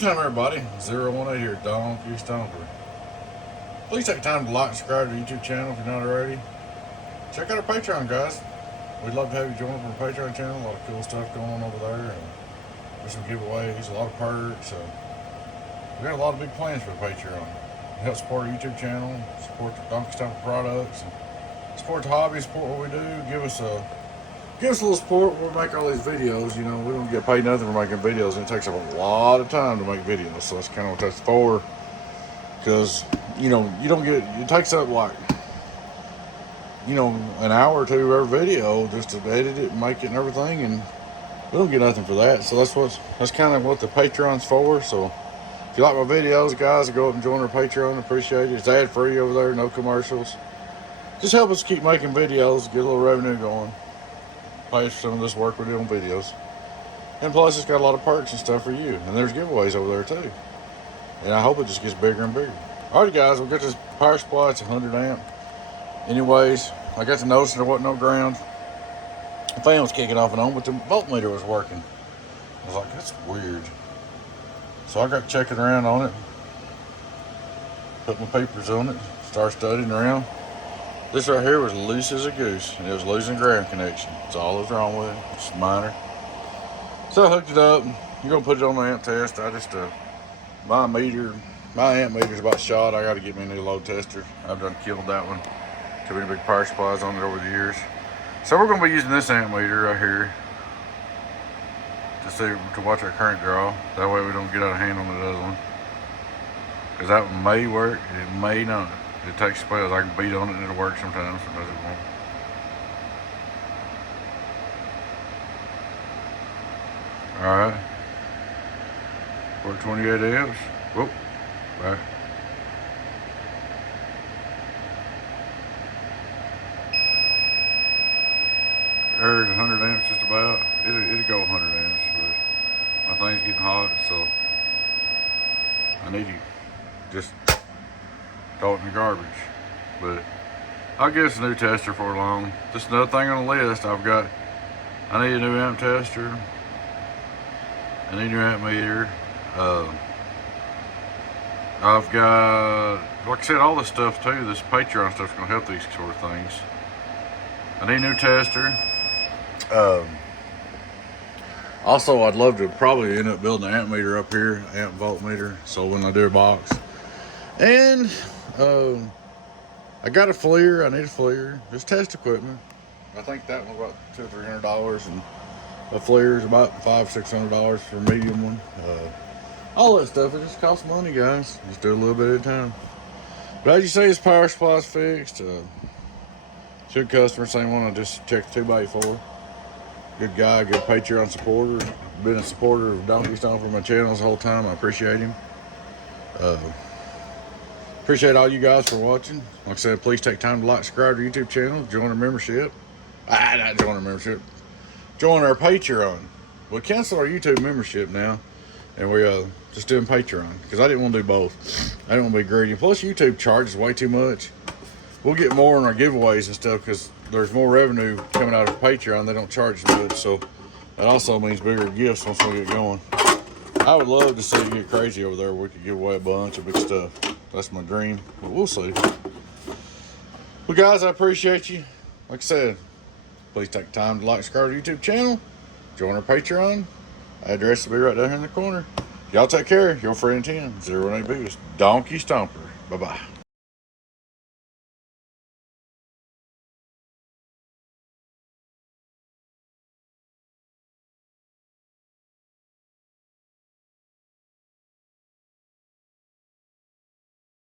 Game time, everybody. 018 here, Donkey Stomper. Please take time to like and subscribe to the YouTube channel if you're not already. Check out our Patreon, guys. We'd love to have you join us on our Patreon channel. A lot of cool stuff going on over there. And there's some giveaways, a lot of perks. We got a lot of big plans for the Patreon. Help support our YouTube channel, support the Donkey Stomper products, and support the hobby, support what we do. Give us a little support when we make all these videos. You know, we don't get paid nothing for making videos, and it takes up a lot of time to make videos. So that's kind of what that's for. Because, you know, you don't get, it takes up like, you know, an hour or two every video just to edit it and make it and everything, and we don't get nothing for that. So that's kind of what the Patreon's for. So if you like my videos, guys, go up and join our Patreon. Appreciate it. It's ad free over there, no commercials. Just help us keep making videos, get a little revenue going. Pay for some of this work we do on videos. And plus, it's got a lot of perks and stuff for you. And there's giveaways over there too. And I hope it just gets bigger and bigger. Alrighty, guys, we'll get this power supply. It's 100 amp. Anyways, I got to notice there wasn't no ground. The fan was kicking off and on, but the voltmeter was working. I was like, that's weird. So I got checking around on it. Put my papers on it. Start studying around. This right here was loose as a goose, and it was losing ground connection. That's all that was wrong with it. It's minor. So I hooked it up. You're gonna put it on the amp test. I just my amp meter's about shot. I got to get me a new load tester. I've done killed that one. Too many big power supplies on it over the years. So we're gonna be using this amp meter right here to watch our current draw. That way we don't get out of hand on the other one. Because that one may work, it may not. It takes spells. I can beat on it and it'll work sometimes, sometimes it won't. Alright. We're at 28 amps. Whoop. Back. There's 100 amps just about. It'll go 100 amps, but my thing's getting hot, so I need to just throw it in the garbage. But I'll get us a new tester for long. Just another thing on the list. I need a new amp tester. I need a new amp meter. I've got, like I said, all this stuff too. This Patreon stuff's gonna help these sort of things. I need a new tester. Also, I'd love to probably end up building an amp meter up here, amp voltmeter, so when I do a box. And I got a FLIR. I need a FLIR. Just test equipment. I think that one's about $200 or $300, and a FLIR is about $500-600 for a medium one. All that stuff, it just costs money, guys. Just do a little bit at a time. But as you say, this power supply's fixed. Should customer, same one I just checked the 2x for. Good guy, good Patreon supporter. Been a supporter of Donkey Stomper for my channels the whole time. I appreciate him. Appreciate all you guys for watching. Like I said, please take time to like, subscribe to our YouTube channel, join our membership. Not join our membership. Join our Patreon. We canceled our YouTube membership now, and we're just doing Patreon because I didn't want to do both. I didn't want to be greedy. Plus, YouTube charges way too much. We'll get more in our giveaways and stuff because there's more revenue coming out of Patreon. They don't charge as much, so that also means bigger gifts once we get going. I would love to see it get crazy over there. We could give away a bunch of big stuff. That's my dream, but we'll see. Well, guys, I appreciate you. Like I said, please take time to like and subscribe to the YouTube channel. Join our Patreon. Address will be right down here in the corner. Y'all take care. Your friend 10, 018 Biggest, Donkey Stomper. Bye-bye.